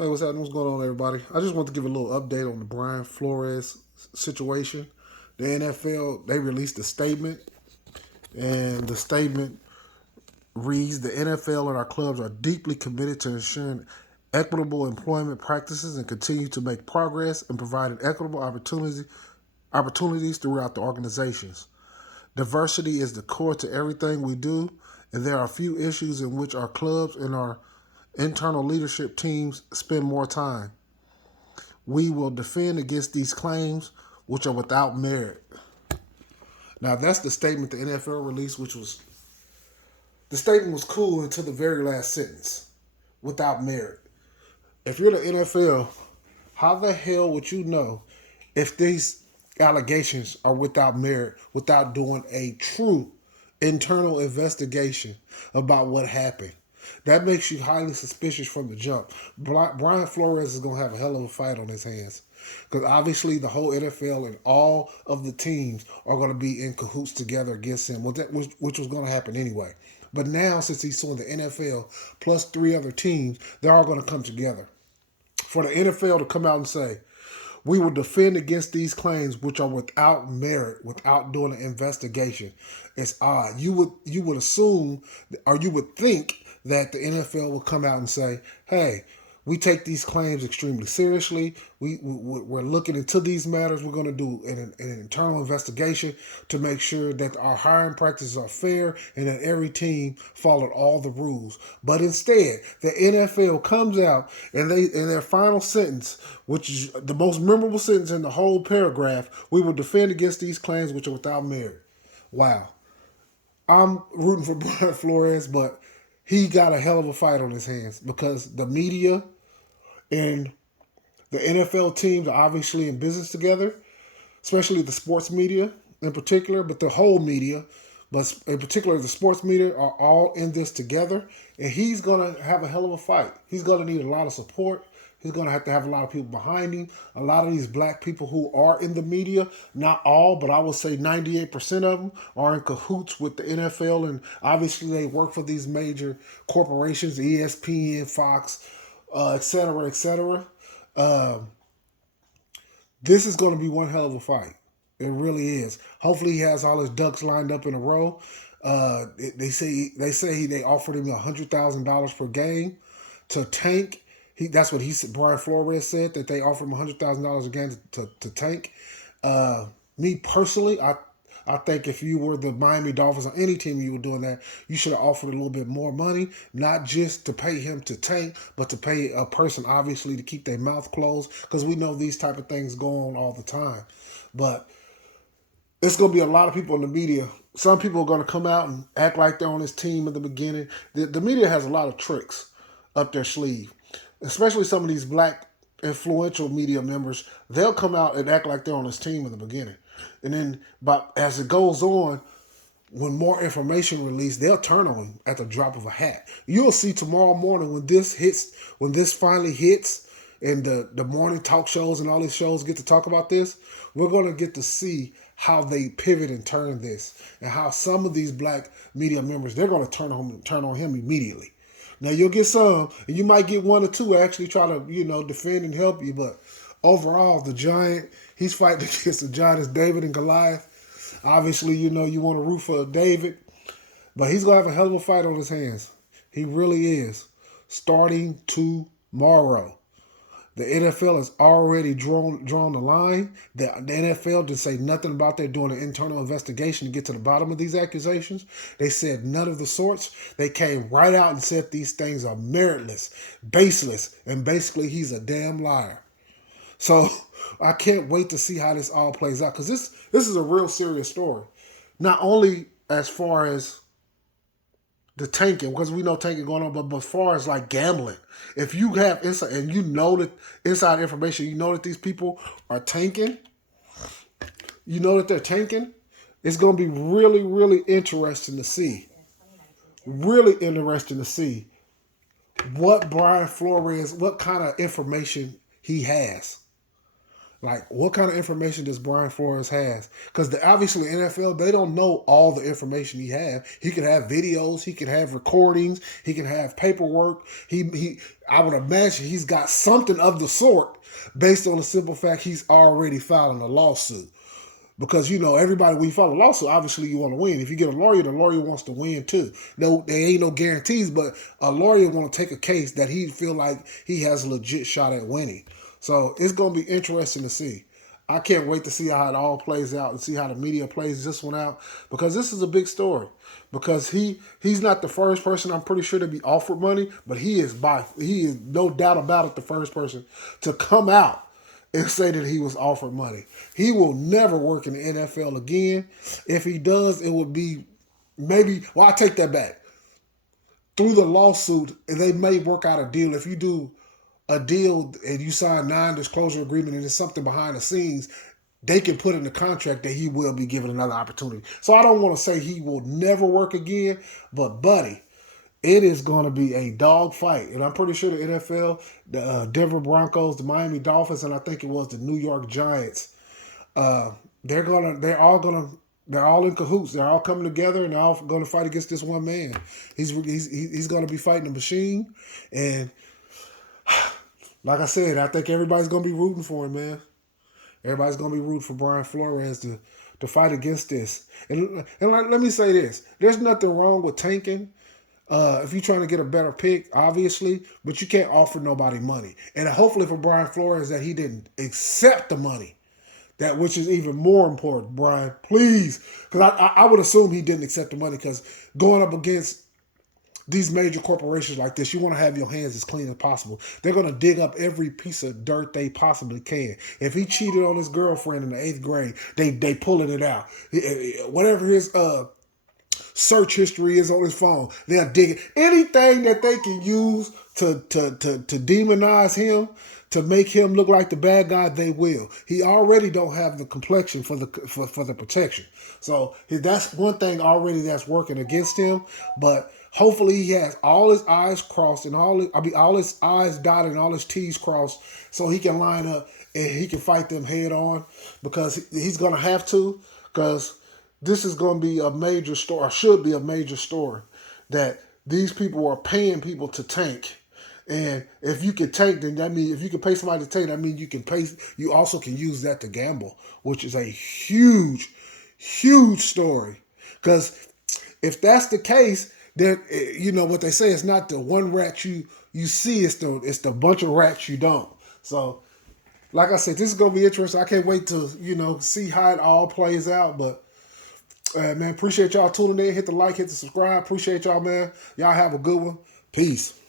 Hey, what's happening? What's going on, everybody? I just want to give a little update on the Brian Flores situation. The NFL, they released a statement, and the statement reads, the NFL and our clubs are deeply committed to ensuring equitable employment practices and continue to make progress in providing equitable opportunities throughout the organizations. Diversity is the core to everything we do, and there are a few issues in which our clubs and our internal leadership teams spend more time. We will defend against these claims, which are without merit. Now, that's the statement the NFL released, which was the statement was cool until the very last sentence, without merit. If you're the NFL, how the hell would you know if these allegations are without merit without doing a true internal investigation about what happened? That makes you highly suspicious from the jump. Brian Flores is going to have a hell of a fight on his hands. Because obviously the whole NFL and all of the teams are going to be in cahoots together against him, which was going to happen anyway. But now, since he's suing the NFL plus three other teams, they're all going to come together. For the NFL to come out and say, we will defend against these claims which are without merit, without doing an investigation. It's odd. You would assume, or you would think that the NFL will come out and say, "Hey, we take these claims extremely seriously. We're looking into these matters. We're going to do an internal investigation to make sure that our hiring practices are fair and that every team followed all the rules." But instead, the NFL comes out and they in their final sentence, which is the most memorable sentence in the whole paragraph, we will defend against these claims which are without merit. Wow. I'm rooting for Brian Flores, but he got a hell of a fight on his hands because the media and the NFL teams are obviously in business together, especially the sports media in particular, but the whole media, but in particular the sports media are all in this together, and he's going to have a hell of a fight. He's going to need a lot of support. He's going to have a lot of people behind him. A lot of these black people who are in the media, not all, but I would say 98% of them are in cahoots with the NFL, and obviously they work for these major corporations, ESPN, Fox, et cetera, et cetera. Uh, this is going to be one hell of a fight. It really is. Hopefully, he has all his ducks lined up in a row. They offered him $100,000 per game to tank. That's what he said. Brian Flores said that they offered him $100,000 a game to tank. Me personally, I think if you were the Miami Dolphins or any team you were doing that, you should have offered a little bit more money, not just to pay him to tank, but to pay a person obviously to keep their mouth closed, because we know these type of things go on all the time. But it's going to be a lot of people in the media. Some people are going to come out and act like they're on his team in the beginning. The media has a lot of tricks up their sleeve, especially some of these black influential media members. They'll come out and act like they're on his team in the beginning. And then, but as it goes on, when more information released, they'll turn on him at the drop of a hat. You'll see tomorrow morning when this finally hits, and the morning talk shows and all these shows get to talk about this, we're going to get to see how they pivot and turn this, and how some of these black media members, they're going to turn on him immediately. Now you'll get some, and you might get one or two actually try to defend and help you, but overall, the giant, he's fighting against the giant, is David and Goliath. Obviously, you want to root for David, but he's going to have a hell of a fight on his hands. He really is. Starting tomorrow. The NFL has already drawn the line. The NFL didn't say nothing about they're doing an internal investigation to get to the bottom of these accusations. They said none of the sorts. They came right out and said these things are meritless, baseless, and basically he's a damn liar. So I can't wait to see how this all plays out, because this is a real serious story. Not only as far as the tanking, because we know tanking going on, but as far as like gambling, if you have inside and you know that inside information, you know that these people are tanking, you know that they're tanking, it's going to be really, really interesting to see. Really interesting to see what Brian Flores, what kind of information he has. Like, what kind of information does Brian Flores has? Because obviously NFL, they don't know all the information he have. He could have videos, he could have recordings, he can have paperwork. I would imagine he's got something of the sort based on the simple fact he's already filing a lawsuit. Because everybody, when you file a lawsuit, obviously you want to win. If you get a lawyer, the lawyer wants to win too. No, there ain't no guarantees, but a lawyer want to take a case that he feel like he has a legit shot at winning. So it's gonna be interesting to see. I can't wait to see how it all plays out and see how the media plays this one out, because this is a big story. Because he's not the first person, I'm pretty sure, to be offered money, but he is no doubt about it the first person to come out and say that he was offered money. He will never work in the NFL again. If he does, it would be maybe, well, I take that back. Through the lawsuit, they may work out a deal. If you do a deal and you sign non-disclosure agreement and there's something behind the scenes, they can put in the contract that he will be given another opportunity. So I don't want to say he will never work again, but buddy, it is going to be a dog fight. And I'm pretty sure the NFL, the Denver Broncos, the Miami Dolphins, and I think it was the New York Giants, they're all in cahoots. They're all coming together and they're all going to fight against this one man. He's going to be fighting a machine. And like I said, I think everybody's going to be rooting for him, man. Everybody's going to be rooting for Brian Flores to fight against this. And let me say this. There's nothing wrong with tanking. If you're trying to get a better pick, obviously, but you can't offer nobody money. And hopefully for Brian Flores that he didn't accept the money, that which is even more important. Brian, please, because I would assume he didn't accept the money, because going up against these major corporations like this, you want to have your hands as clean as possible. They're going to dig up every piece of dirt they possibly can. If he cheated on his girlfriend in the 8th grade, they pulling it out. Whatever his search history is on his phone, they're digging anything that they can use to demonize him, to make him look like the bad guy. They will. He already don't have the complexion for the protection. So that's one thing already that's working against him. But hopefully he has all his I's crossed and all his I's dotted and all his T's crossed, so he can line up and he can fight them head on, because he's gonna have to. Because this is going to be a major story, or should be a major story, that these people are paying people to tank. And if you can tank, then that means if you can pay somebody to tank, that means you also can use that to gamble, which is a huge, huge story. Because if that's the case, then what they say, it's not the one rat you see, it's the bunch of rats you don't. So like I said, this is gonna be interesting. I can't wait to see how it all plays out. But man, appreciate y'all tuning in. Hit the like, hit the subscribe. Appreciate y'all, man. Y'all have a good one. Peace.